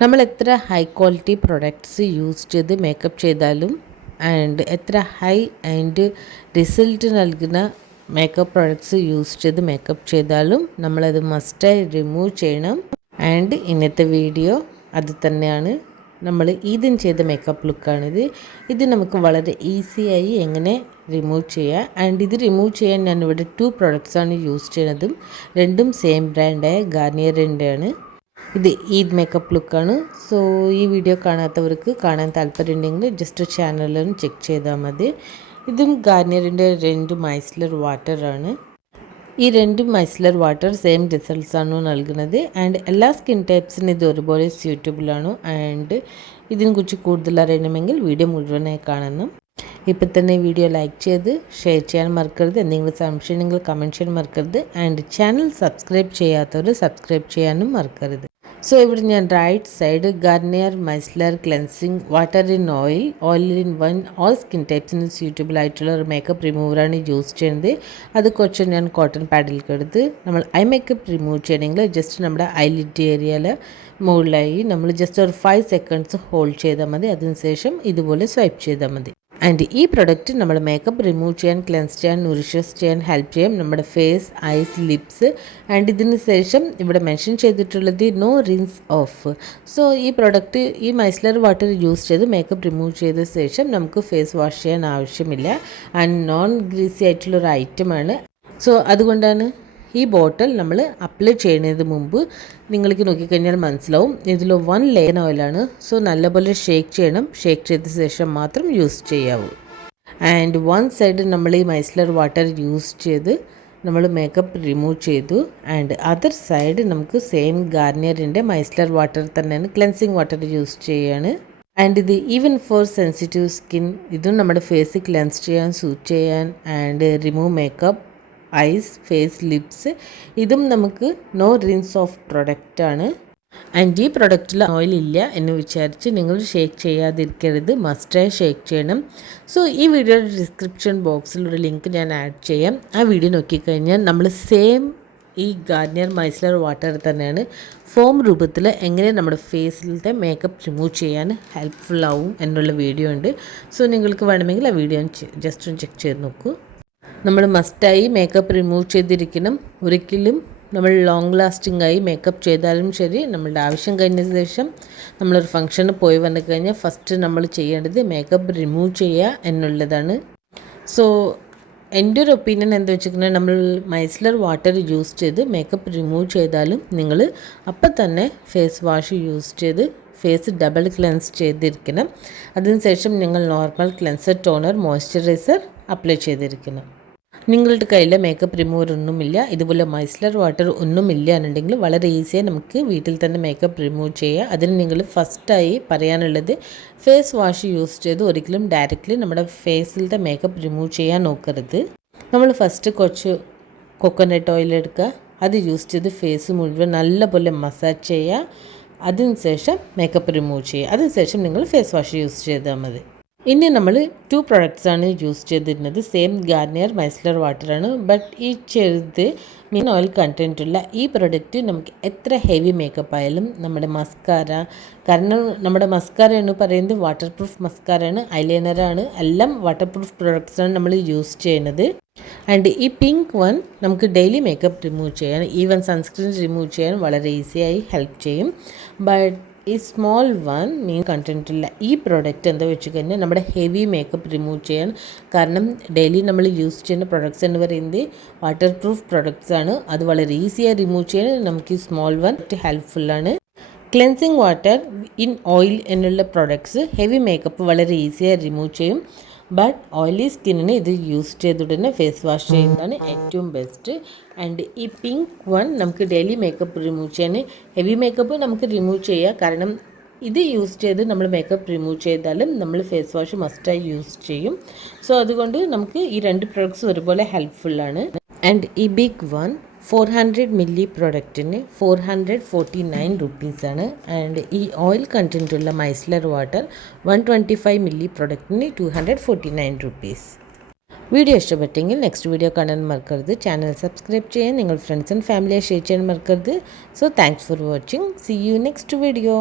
നമ്മൾ എത്ര high quality products use ചെയ്ത് മേക്കപ്പ് ചെയ്താലും ആൻഡ് എത്ര ഹൈ ആൻഡ് റിസൾട്ട് നൽകുന്ന മേക്കപ്പ് പ്രൊഡക്ട്സ് യൂസ് ചെയ്ത് മേക്കപ്പ് ചെയ്താലും നമ്മളത് മസ്റ്റായി റിമൂവ് ചെയ്യണം. ആൻഡ് ഇന്നത്തെ വീഡിയോ അത് തന്നെയാണ്. നമ്മൾ ഇതിന് ചെയ്ത മേക്കപ്പ് ലുക്കാണിത്. ഇത് നമുക്ക് വളരെ ഈസിയായി എങ്ങനെ റിമൂവ് ചെയ്യാം. ആൻഡ് ഇത് റിമൂവ് ചെയ്യാൻ ഞാനിവിടെ 2 പ്രൊഡക്ട്സാണ് യൂസ് ചെയ്യുന്നതും രണ്ടും സെയിം ബ്രാൻഡായ ഗാർണിയറിൻ്റെയാണ്. ഇത് ഈദ് മേക്കപ്പ് ലുക്കാണ്. സോ ഈ വീഡിയോ കാണാത്തവർക്ക് കാണാൻ താല്പര്യമുണ്ടെങ്കിൽ ജസ്റ്റ് ചാനലൊന്ന് ചെക്ക് ചെയ്താൽ മതി. ഇതും ഗാർണിയറിൻ്റെ 2 മൈസ്ലർ വാട്ടറാണ്. ഈ 2 മൈസ്ലർ വാട്ടർ സെയിം റിസൾട്ട്സാണ് നൽകുന്നത്. ആൻഡ് എല്ലാ സ്കിൻ ടൈപ്സിനും ഇത് ഒരുപോലെ സ്യൂട്ടബിളാണ്. ആൻഡ് ഇതിനെക്കുറിച്ച് കൂടുതൽ അറിയണമെങ്കിൽ വീഡിയോ മുഴുവനായി കാണണം. ഇപ്പം തന്നെ വീഡിയോ ലൈക്ക് ചെയ്ത് ഷെയർ ചെയ്യാൻ മറക്കരുത്. എന്തെങ്കിലും സംശയം ഉണ്ടെങ്കിൽ കമൻറ്റ് ചെയ്യാൻ മറക്കരുത്. ആൻഡ് ചാനൽ സബ്സ്ക്രൈബ് ചെയ്യാത്തവർ സബ്സ്ക്രൈബ് ചെയ്യാനും മറക്കരുത്. സോ ഇവിടെ ഞാൻ right side Garnier micellar cleansing water in oil in one all skin ടൈപ്സിന് സ്യൂട്ടബിൾ ആയിട്ടുള്ള ഒരു മേക്കപ്പ് റിമൂവറാണ് യൂസ് ചെയ്യുന്നത്. അത് കുറച്ച് ഞാൻ കോട്ടൺ പാഡിലേക്ക് എടുത്ത് നമ്മൾ ഐ മേക്കപ്പ് റിമൂവ് ചെയ്യണമെങ്കിൽ ജസ്റ്റ് നമ്മുടെ ഐലിഡ് ഏരിയയിൽ മുകളിലായി നമ്മൾ ജസ്റ്റ് ഒരു 5 സെക്കൻഡ്സ് ഹോൾഡ് ചെയ്താൽ മതി. അതിനുശേഷം ഇതുപോലെ സ്വൈപ്പ് ചെയ്താൽ മതി. ആൻഡ് ഈ പ്രൊഡക്റ്റ് നമ്മുടെ മേക്കപ്പ് റിമൂവ് ചെയ്യാൻ, ക്ലെൻസ് ചെയ്യാൻ, ന്യൂറിഷസ് ചെയ്യാൻ ഹെൽപ്പ് ചെയ്യും. നമ്മുടെ ഫേസ്, ഐസ്, ലിപ്സ്. ആൻഡ് ഇതിന് ശേഷം ഇവിടെ മെൻഷൻ ചെയ്തിട്ടുള്ളത് നോ റിൻസ് ഓഫ്. സോ ഈ പ്രൊഡക്റ്റ് ഈ മൈസ്ലർ വാട്ടർ യൂസ് ചെയ്ത് മേക്കപ്പ് റിമൂവ് ചെയ്ത ശേഷം നമുക്ക് ഫേസ് വാഷ് ചെയ്യാൻ ആവശ്യമില്ല. ആൻഡ് നോൺ ഗ്രീസി ആയിട്ടുള്ളൊരു ഐറ്റമാണ്. സോ അതുകൊണ്ടാണ് ഈ ബോട്ടിൽ നമ്മൾ അപ്ലൈ ചെയ്യുന്നതിന് മുമ്പ് നിങ്ങൾക്ക് നോക്കിക്കഴിഞ്ഞാൽ മനസ്സിലാവും ഇതിൽ 1 ലെയർ ഓയിലാണ്. സോ നല്ലപോലെ ഷേക്ക് ചെയ്യണം. ഷേക്ക് ചെയ്ത ശേഷം മാത്രം യൂസ് ചെയ്യാവൂ. ആൻഡ് 1 സൈഡ് നമ്മൾ ഈ മൈസ്ലർ വാട്ടർ യൂസ് ചെയ്ത് നമ്മൾ മേക്കപ്പ് റിമൂവ് ചെയ്തു. ആൻഡ് അതർ സൈഡ് നമുക്ക് സെയിം ഗാർണിയറിൻ്റെ മൈസ്ലർ വാട്ടർ തന്നെയാണ് ക്ലെൻസിങ് വാട്ടർ യൂസ് ചെയ്യാണ്. ആൻഡ് ഇത് ഈവൻ ഫോർ സെൻസിറ്റീവ് സ്കിൻ, ഇതും നമ്മുടെ ഫേസ് ക്ലെൻസ് ചെയ്യാൻ, സൂട്ട് ചെയ്യാൻ and remove makeup, eyes, face, lips. ഇതും നമുക്ക് നോ റിൻസ് ഓഫ് പ്രൊഡക്റ്റാണ്. ആൻഡ് ഈ പ്രൊഡക്റ്റിൽ ഓയിൽ ഇല്ല എന്ന് വിചാരിച്ച് നിങ്ങൾ ഷേക്ക് ചെയ്യാതിരിക്കരുത്. മസ്റ്റായി ഷേക്ക് ചെയ്യണം. സോ ഈ വീഡിയോയുടെ ഡിസ്ക്രിപ്ഷൻ ബോക്സിൽ ഒരു ലിങ്ക് ഞാൻ ആഡ് ചെയ്യാം. ആ വീഡിയോ നോക്കിക്കഴിഞ്ഞാൽ നമ്മൾ സെയിം ഈ ഗാർണിയർ മൈസ്ലർ വാട്ടർ തന്നെയാണ് ഫോം രൂപത്തിൽ എങ്ങനെ നമ്മുടെ ഫേസിലത്തെ മേക്കപ്പ് റിമൂവ് ചെയ്യാൻ ഹെൽപ്ഫുൾ ആവും എന്നുള്ള വീഡിയോ ഉണ്ട്. സോ നിങ്ങൾക്ക് വേണമെങ്കിൽ ആ വീഡിയോ ജസ്റ്റ് ഒന്ന് ചെക്ക് ചെയ്ത് നോക്കൂ. നമ്മൾ മസ്റ്റായി മേക്കപ്പ് റിമൂവ് ചെയ്തിരിക്കണം. ഒരിക്കലും നമ്മൾ ലോങ് ലാസ്റ്റിംഗ് ആയി മേക്കപ്പ് ചെയ്താലും ശരി, നമ്മളുടെ ആവശ്യം കഴിഞ്ഞ ശേഷം നമ്മളൊരു ഫംഗ്ഷന് പോയി വന്നു കഴിഞ്ഞാൽ ഫസ്റ്റ് നമ്മൾ ചെയ്യേണ്ടത് മേക്കപ്പ് റിമൂവ് ചെയ്യുക എന്നുള്ളതാണ്. സോ എൻ്റെ ഒരു ഒപ്പീനിയൻ എന്താ വെച്ചിട്ടുണ്ടെങ്കിൽ നമ്മൾ മൈസ്ലർ വാട്ടർ യൂസ് ചെയ്ത് മേക്കപ്പ് റിമൂവ് ചെയ്താലും നിങ്ങൾ അപ്പം തന്നെ ഫേസ് വാഷ് യൂസ് ചെയ്ത് ഫേസ് ഡബിൾ ക്ലെൻസ് ചെയ്തിരിക്കണം. അതിനുശേഷം നിങ്ങൾ normal cleanser, toner, moisturiser apply ചെയ്തിരിക്കണം. നിങ്ങളുടെ കയ്യിൽ മേക്കപ്പ് റിമൂവർ ഒന്നുമില്ല, ഇതുപോലെ മൈസ്ലർ വാട്ടർ ഒന്നുമില്ല എന്നുണ്ടെങ്കിൽ വളരെ ഈസിയായി നമുക്ക് വീട്ടിൽ തന്നെ മേക്കപ്പ് റിമൂവ് ചെയ്യുക. അതിന് നിങ്ങൾ ഫസ്റ്റായി പറയാനുള്ളത് ഫേസ് വാഷ് യൂസ് ചെയ്ത് ഒരിക്കലും ഡയറക്റ്റ്ലി നമ്മുടെ ഫേസിലത്തെ മേക്കപ്പ് റിമൂവ് ചെയ്യാൻ നോക്കരുത്. നമ്മൾ ഫസ്റ്റ് കുറച്ച് കോക്കനട്ട് ഓയിൽ എടുക്കുക. അത് യൂസ് ചെയ്ത് ഫേസ് മുഴുവൻ നല്ലപോലെ മസാജ് ചെയ്യുക. അതിനുശേഷം മേക്കപ്പ് റിമൂവ് ചെയ്യുക. അതിനുശേഷം നിങ്ങൾ ഫേസ് വാഷ് യൂസ് ചെയ്താൽ മതി. ഇനി നമ്മൾ 2 പ്രൊഡക്ട്സാണ് യൂസ് ചെയ്തിരുന്നത്. സെയിം ഗാർണിയർ മൈസ്ലർ വാട്ടറാണ്. ബട്ട് ഈ ചെറുത് മീൻ ഓയിൽ കണ്ടൻറ്റുള്ള ഈ പ്രൊഡക്റ്റ് നമുക്ക് എത്ര ഹെവി മേക്കപ്പ് ആയാലും നമ്മുടെ മസ്കാര, കാരണം നമ്മുടെ മസ്കാര എന്ന് പറയുന്നത് വാട്ടർ പ്രൂഫ് മസ്കാരയാണ്, ഐലൈനറാണ്, എല്ലാം വാട്ടർ പ്രൂഫ് പ്രൊഡക്ട്സാണ് നമ്മൾ യൂസ് ചെയ്യുന്നത്. ആൻഡ് ഈ പിങ്ക് വൺ നമുക്ക് ഡെയിലി മേക്കപ്പ് റിമൂവ് ചെയ്യാൻ, ഈവൻ സൺസ്ക്രീൻ റിമൂവ് ചെയ്യാൻ വളരെ ഈസിയായി ഹെൽപ്പ് ചെയ്യും. ബട്ട് ഈ സ്മോൾ വൺ മീൻ കണ്ടൻറ്റുള്ള ഈ പ്രോഡക്റ്റ് എന്താ വെച്ച് കഴിഞ്ഞാൽ നമ്മുടെ ഹെവി മേക്കപ്പ് റിമൂവ് ചെയ്യാൻ, കാരണം ഡെയിലി നമ്മൾ യൂസ് ചെയ്യുന്ന പ്രൊഡക്ട്സ് എന്ന് പറയുന്നത് വാട്ടർ പ്രൂഫ് പ്രൊഡക്ട്സ് ആണ്. അത് വളരെ ഈസിയായി റിമൂവ് ചെയ്യാൻ നമുക്ക് ഈ സ്മോൾ വൺ ഹെൽപ്ഫുള്ളാണ്. ക്ലെൻസിങ് വാട്ടർ ഇൻ ഓയിൽ എന്നുള്ള പ്രൊഡക്ട്സ് ഹെവി മേക്കപ്പ് വളരെ ഈസിയായി റിമൂവ് ചെയ്യും. ബട്ട് ഓയിലി സ്കിന്നിന് ഇത് യൂസ് ചെയ്തിട്ട് ഫേസ് വാഷ് ചെയ്യുന്നതാണ് ഏറ്റവും ബെസ്റ്റ്. ആൻഡ് ഈ പിങ്ക് വൺ നമുക്ക് ഡെയിലി മേക്കപ്പ് റിമൂവ് ചെയ്യാൻ, ഹെവി മേക്കപ്പ് നമുക്ക് റിമൂവ് ചെയ്യാം. കാരണം ഇത് യൂസ് ചെയ്ത് നമ്മൾ മേക്കപ്പ് റിമൂവ് ചെയ്താലും നമ്മൾ ഫേസ് വാഷ് മസ്റ്റായി യൂസ് ചെയ്യും. സോ അതുകൊണ്ട് നമുക്ക് ഈ 2 പ്രൊഡക്ട്സ് ഒരുപോലെ ഹെൽപ്ഫുള്ളാണ്. ആൻഡ് ഈ ബിഗ് വൺ 400 മില്ലി പ്രൊഡക്റ്റിന് 449 റുപ്പീസാണ്. ആൻഡ് ഈ ഓയിൽ കണ്ടൻറ്റുള്ള മൈസ്ലർ വാട്ടർ 125 മില്ലി പ്രൊഡക്റ്റിന് 249 റുപ്പീസ്. വീഡിയോ ഇഷ്ടപ്പെട്ടെങ്കിൽ നെക്സ്റ്റ് വീഡിയോ കാണാൻ മറക്കരുത്. ചാനൽ സബ്സ്ക്രൈബ് ചെയ്യാൻ, നിങ്ങൾ ഫ്രണ്ട്സ് ആൻഡ് ഫാമിലിയെ ഷെയർ ചെയ്യാൻ മറക്കരുത്. So thanks for watching. See you next video.